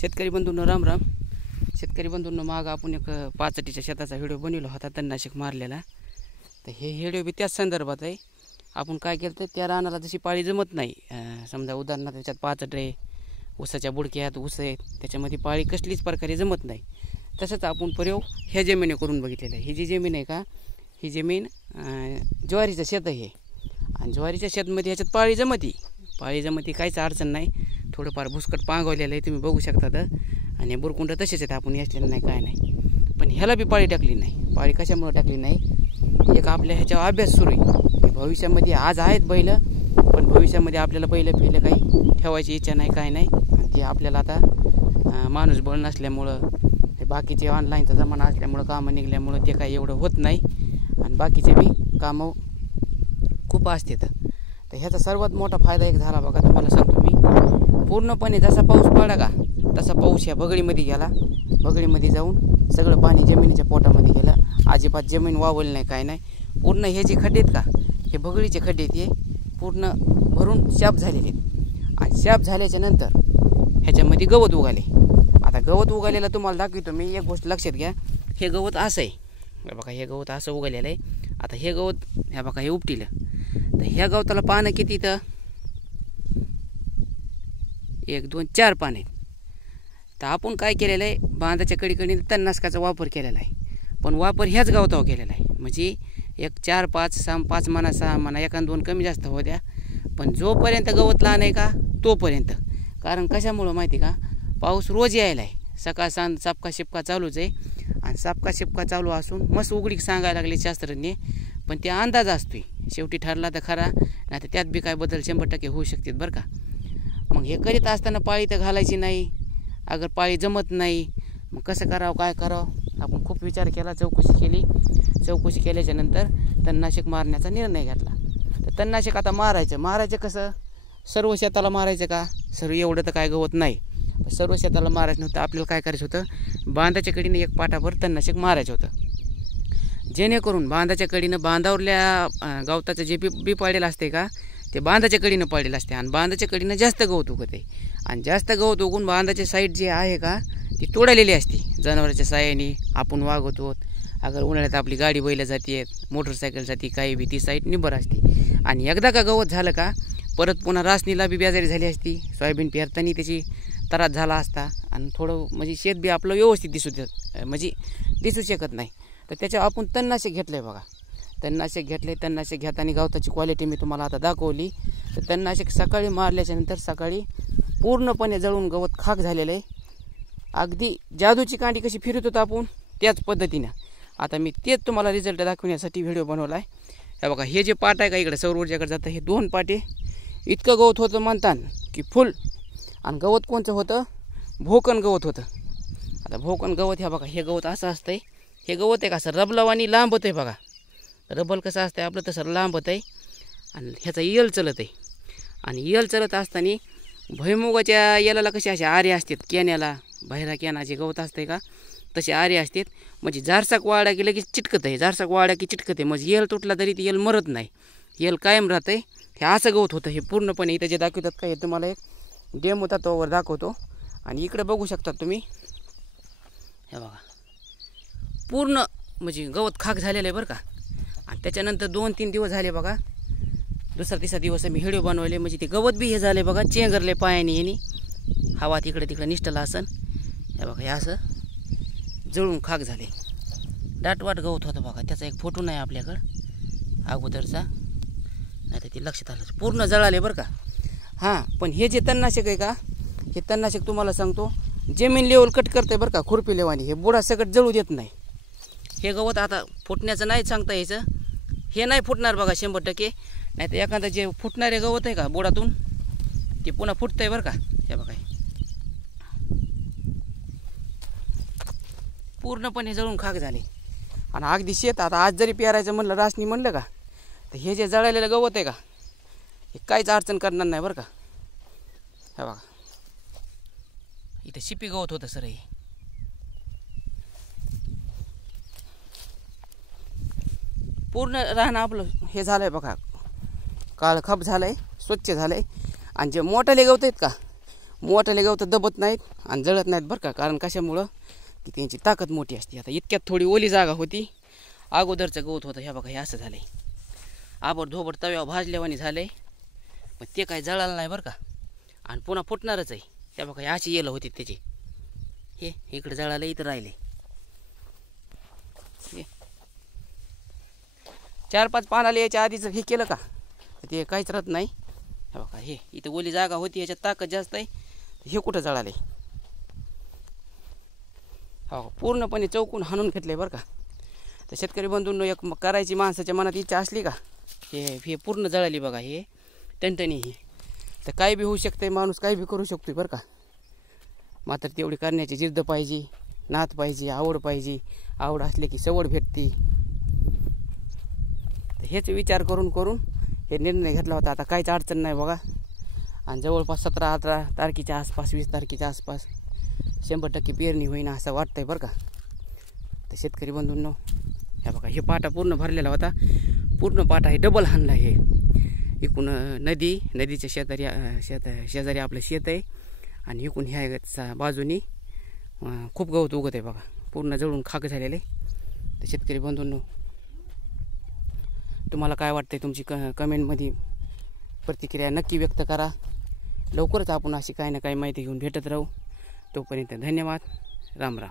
शेतकरी बंधूंनो राम राम. शेतकरी बंधूंनो माग आपण एक पाचटीच्या शेताचा व्हिडिओ बनवला होता तणनाशक मारलेला. तर हे व्हिडिओ बी त्याच संदर्भात आहे. आपण काय केलं तर त्या रानाला जशी पाळी जमत नाही, समजा उदाहरणार्थ त्याच्यात पाचट आहे, ऊसाच्या बुडक्यात ऊस आहेत, त्याच्यामध्ये पाळी कसलीच प्रकारे जमत नाही. तसंच आपण प्रयोग ह्या जमिनी करून बघितलेला आहे. ही जी जमीन आहे का, ही जमीन ज्वारीचं शेत आहे आणि ज्वारीच्या शेतमध्ये ह्याच्यात पाळी जमती काहीच अडचण नाही. थोडंफार भुसकट पांगवलेलं आहे तुम्ही बघू शकता. तर आणि बुरकुंड तसेच आहेत, आपण याचलेलं नाही काय नाही. पण ह्याला बी पाळी टाकली नाही. पाळी कशामुळे टाकली नाही, एक आपल्या ह्याच्यावर अभ्यास सुरू आहे. भविष्यामध्ये आज आहेत बैल, पण भविष्यामध्ये आपल्याला बैल काही ठेवायची इच्छा नाही काय नाही. ते आपल्याला आता माणूस बळ नसल्यामुळं, ते बाकीचे ऑनलाईनचा जमाना असल्यामुळं, कामं निघल्यामुळं ते काही एवढं होत नाही आणि बाकीचे बी कामं खूप असतात. तर ह्याचा सर्वात मोठा फायदा एक झाला बघा, तुम्हाला सांगतो मी. पूर्णपणे जसा पाऊस पडला का तसा पाऊस ह्या बगळीमध्ये गेला. बगळीमध्ये जाऊन सगळं पाणी जमिनीच्या पोटामध्ये गेलं. अजिबात जमीन वावली नाही काय नाही. पूर्ण हे जे खड्डे आहेत का, हे बगळीचे खड्डे आहेत, हे पूर्ण भरून शाप झालेले आहेत. आणि शाप झाल्याच्या नंतर ह्याच्यामध्ये गवत उगाले. आता गवत उगालेलं तुम्हाला दाखवतो मी. एक गोष्ट लक्षात घ्या, हे गवत असं आहे बघा, हे गवत असं उगलेलं आहे. आता हे गवत ह्या बघा हे उपटिलं. तर ह्या गवताला पानं किती, तर 1 2 4 पानं आहेत. तर आपण काय केलेलं आहे, बांधाच्या कडीकडे तणनाशकाचा वापर केलेला आहे. पण वापर ह्याच गवतावर केलेला आहे. म्हणजे एक 4 5 5 म्हणा 6 म्हणा, 1 2 कमी जास्त होऊ द्या, पण जोपर्यंत गवत लहान आहे का तोपर्यंत. कारण कशामुळं माहिती का, पाऊस रोज यायला आहे. सकाळ सांज सापका शिपका चालूच आहे. आणि सापका शिपका चालू असून मस्त उघडीक सांगायला लागले शास्त्रज्ञ, पण ते अंदाज असतोय. शेवटी ठरला तर खरा, नाही तर त्यात बी काय बदल 100% होऊ शकतात बरं का. मग हे करीत असताना पाळी तर घालायची नाही. अगर पाळी जमत नाही मग कसं करावं काय करावं, आपण खूप विचार केला, चौकशी केली. चौकशी केल्याच्या नंतर तणनाशक मारण्याचा निर्णय घेतला. तर तणनाशक आता मारायचं कसं, सर्व शेताला मारायचं का, सर्व एवढं तर काय गवत नाही, सर्व शेताला मारायचं नव्हतं. आपल्याला काय करायचं होतं, बांधाच्या कडीनं एक पाटाभर तणनाशक मारायचं होतं. जेणेकरून बांधाच्या कडीनं बांधावरल्या गवताचं जे बी पाडेल असते का, ते बांधाच्या कडीनं पाडेल असते. आणि बांधाच्या कडीनं जास्त गवत उगत आहे. आणि जास्त गवत उगून बांधाच्या साईड जी आहे का ती तोडलेली असते. जनावरांच्या साह्याने आपण वागवतो. अगर उन्हाळ्यात आपली गाडी बैल जाते, मोटरसायकल जाते, काही बी ती साईड निबर असते. आणि एकदा का गवत झालं का परत पुन्हा रासनीला बी बेजारी झाली असती. सोयाबीन पेरताना त्याची त्रास झाला असता. आणि थोडं म्हणजे शेत बी आपलं व्यवस्थित दिसू शकत नाही. तर त्याच्यावर आपण तणनाशक घेतलं आहे बघा. तणनाशक घेताना गवताची क्वालिटी मी तुम्हाला आता दाखवली. तर तणनाशक सकाळी मारल्याच्या नंतर सकाळी पूर्णपणे जळून गवत खाक झालेलं आहे. अगदी जादूची कांडी कशी फिरत होतो आपण त्याच पद्धतीनं. आता मी तेच तुम्हाला रिझल्ट दाखवण्यासाठी व्हिडिओ बनवला आहे. हे बघा, हे जे पाट आहे का इकडे सौर ऊर्जाकडे जातं, हे 2 पाटे इतकं गवत होतं म्हणतात की फुल. आणि गवत कोणचं होतं, भोकन गवत होतं. आता भोकन गवत ह्या बघा, हे गवत असं असतंय. हे गवत आहे का असं रबलावानी लांब होतं आहे बघा. रबल कसं असतं आपलं तसं लांब होतं आहे. आणि ह्याचा येल चलत आहे. आणि येल चलत असताना भुईमुगाच्या येलाला कसे असे आरे असतात, कॅन्याला बाहेरा कॅनाचे गवत असते का तसे आरे असतात. म्हणजे जारसाक वाळा की लगेच चिटकत आहे, जारसाक वाळा की चिटकत आहे. म्हणजे येल तुटला तरी ती येल मरत नाही, येल कायम राहतं आहे. हे असं गवत होतं हे पूर्णपणे. इथं जे दाखवतात का, हे तुम्हाला एक डेमो तत्वावर दाखवतो. आणि इकडे बघू शकता तुम्ही, हे बघा पूर्ण म्हणजे गवत खाक झालेलं आहे बरं का. आणि त्याच्यानंतर 2 3 दिवस झाले बघा, 2रा 3रा दिवस मी व्हिडिओ बनवले. म्हणजे ते गवत बी हे झाले बघा, चेंगरले पायाने यांनी, हवा तिकडे तिकडे निष्ठला असन. हे बघा, हे असं जळून खाक झाले. दाटवाट गवत होतं बघा. त्याचा एक फोटो नाही आपल्याकडं अगोदरचा, नाही तर ते लक्षात आलं. पूर्ण जळाले बरं का. हां, पण हे जे तणनाशक आहे का, हे तणनाशक तुम्हाला सांगतो जमीन लेवल कट करते बरं का, खुरपी लेवानी. हे बुडा सकट जळू देत नाही. हे गवत आता फुटण्याचं नाही सांगता यायचं, हे नाही फुटणार बघा 100%. नाही तर एखादं जे फुटणारे गवत आहे का बुडातून ते पुन्हा फुटतंय बरं का. हे बघा, पूर्णपणे जळून खाक झाले. आणि अगदी शेत आता आज जरी पेरायचं म्हणलं, रासनी म्हणलं का, तर हे जे जळालेलं गवत आहे का, हे काहीच अडचण करणार नाही बरं का. हे बघा, इथं शिपी गवत होतं सर. हे पूर्ण राहणं आपलं हे झालं आहे बघा, काळखप झालं आहे, स्वच्छ झालं आहे. आणि जे मोठाले गवत आहेत का, मोठाले गवत दबत नाहीत आणि जळत नाहीत बरं का. कारण कशामुळं की त्यांची ताकद मोठी असते. आता इतक्यात थोडी ओली जागा होती, अगोदरचं गवत होतं. ह्या बघा हे असं झालंय, आबड धोबड तव्यावर भाजल्यावानी झालंय, पण ते काय जळालं नाही बरं का. आणि पुन्हा फुटणारच आहे. त्या बघा हे अशी येलं होती त्याची, हे इकडे जळालं, इथं राहिले. 4-5 पानाला यायच्या आधीच हे केलं का ते काहीच राहत नाही. हे बघा हे इथं ओली जागा होती, ह्याच्यात ताकद जास्त आहे. हे कुठं जळाले, हो पूर्णपणे चौकून हाणून घेतलंय बरं का. तर शेतकरी बंधूंनो, एक करायची माणसाच्या मनात इच्छा असली का, हे पूर्ण जळाली बघा. हे टणटणी ही तर काही बी होऊ शकते, माणूस काही बी करू शकतो बरं का. मात्र तेवढी करण्याची जिद्द पाहिजे, नात पाहिजे, आवड पाहिजे. आवड असली की सवड भेटते. हेच विचार करून हे निर्णय घेतला होता. आता काहीच अडचण नाही बघा. आणि जवळपास 17-18 तारखेच्या आसपास, 20 तारखेच्या आसपास 100% पेरणी होईन असं वाटतंय बरं का. तर शेतकरी बंधूंनो, ह्या बघा हे पाटा पूर्ण भरलेला होता. पूर्ण पाटा हे डबल हाणला. हे इकून नदीच्या शेजारी आपलं शेत आहे आणि इकून ह्या बाजूनी खूप गवत उगत आहे बघा. पूर्ण जळून खाक झालेलं आहे. तर शेतकरी बंधूंनो, तुम्हाला काय वाटतंय तुमची कमेंटमध्ये प्रतिक्रिया नक्की व्यक्त करा. लवकरच आपण अशी काही ना काही माहिती घेऊन भेटत राहू. तोपर्यंत धन्यवाद. राम राम.